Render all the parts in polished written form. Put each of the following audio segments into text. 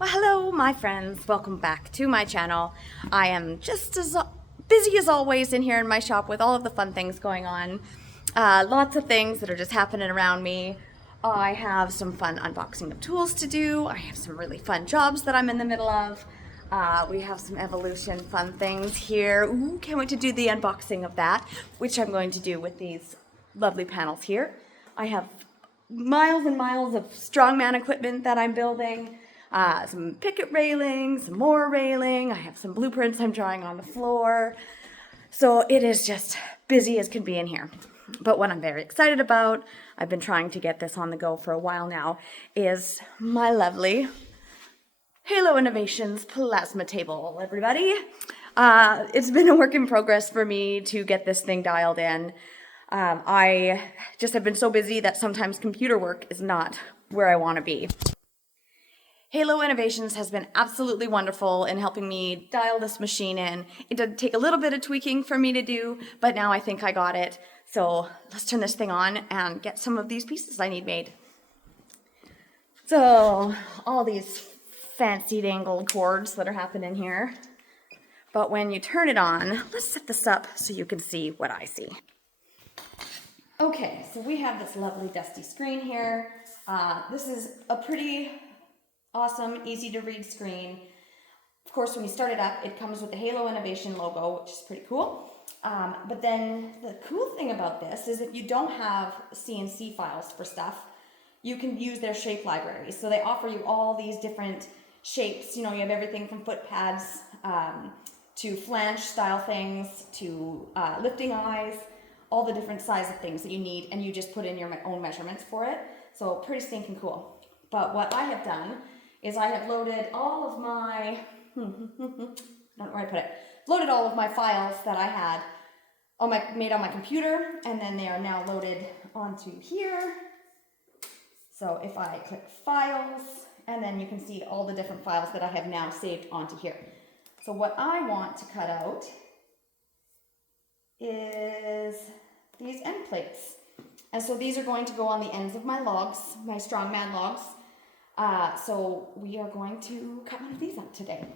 Well, hello, my friends. Welcome back to my channel. I am just as busy as always in here in my shop with all of the fun things going on. Lots of things that are just happening around me. I have some fun unboxing of tools to do. I have some really fun jobs that I'm in the middle of. We have some evolution fun things here. Ooh, can't wait to do the unboxing of that, which I'm going to do with these lovely panels here. I have miles and miles of strongman equipment that I'm building. Some picket railing, some more railing. I have some blueprints I'm drawing on the floor. So it is just busy as can be in here. But what I'm very excited about, I've been trying to get this on the go for a while now, is my lovely Halo Innovations plasma table, everybody. It's been a work in progress for me to get this thing dialed in. I just have been so busy that sometimes computer work is not where I want to be. Halo Innovations has been absolutely wonderful in helping me dial this machine in. It did take a little bit of tweaking for me to do, but now I think I got it. So let's turn this thing on and get some of these pieces I need made. So all these fancy dangled cords that are happening here. But when you turn it on, let's set this up so you can see what I see. Okay, so we have this lovely dusty screen here. This is a pretty awesome, easy to read screen. Of course, when you start it up, it comes with the Halo Innovation logo, which is pretty cool. But then the cool thing about this is if you don't have CNC files for stuff, you can use their shape library. So they offer you all these different shapes. You know, you have everything from foot pads to flange style things to lifting eyes, all the different size of things that you need, and you just put in your own measurements for it. So pretty stinking cool. But what I have done is I have loaded all of my, I don't know where I put it, loaded all of my files that I had made on my computer, and then they are now loaded onto here. So if I click Files, and then you can see all the different files that I have now saved onto here. So what I want to cut out is these end plates. And so these are going to go on the ends of my logs, my strongman logs. So we are going to cut one of these up today.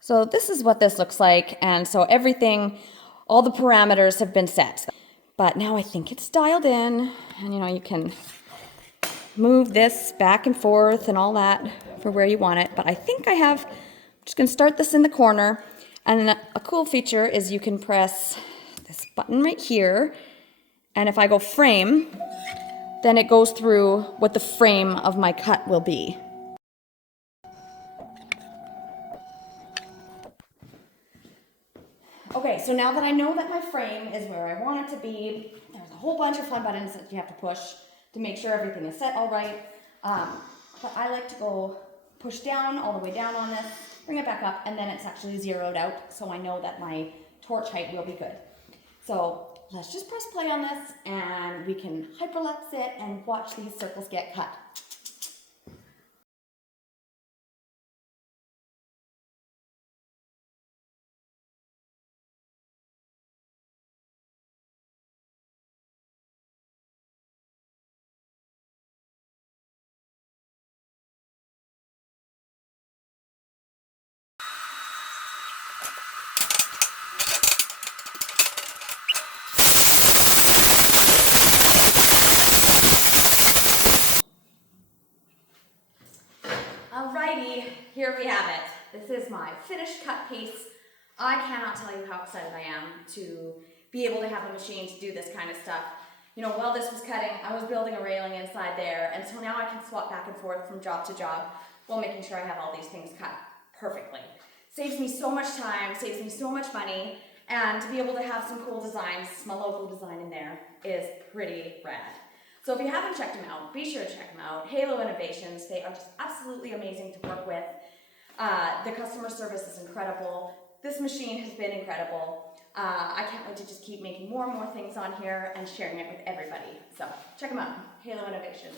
So this is what this looks like. And so everything, all the parameters have been set. But now I think it's dialed in. And you know, you can move this back and forth and all that for where you want it. But I think I have, I'm just going to start this in the corner. And a cool feature is you can press this button right here. And if I go frame, then it goes through what the frame of my cut will be. Okay, so now that I know that my frame is where I want it to be, there's a whole bunch of fun buttons that you have to push to make sure everything is set all right. But I like to go push down, all the way down on this, bring it back up, and then it's actually zeroed out, so I know that my torch height will be good. So let's just press play on this and we can hyperlapse it and watch these circles get cut. Alrighty, here we have it. This is my finished cut piece. I cannot tell you how excited I am to be able to have a machine to do this kind of stuff. You know, while this was cutting, I was building a railing inside there, and so now I can swap back and forth from job to job while making sure I have all these things cut perfectly. Saves me so much time, saves me so much money, and to be able to have some cool designs, my local design in there, is pretty rad. So if you haven't checked them out, be sure to check them out. Halo Innovations, they are just absolutely amazing to work with. The customer service is incredible. This machine has been incredible. I can't wait to just keep making more and more things on here and sharing it with everybody. So check them out, Halo Innovations.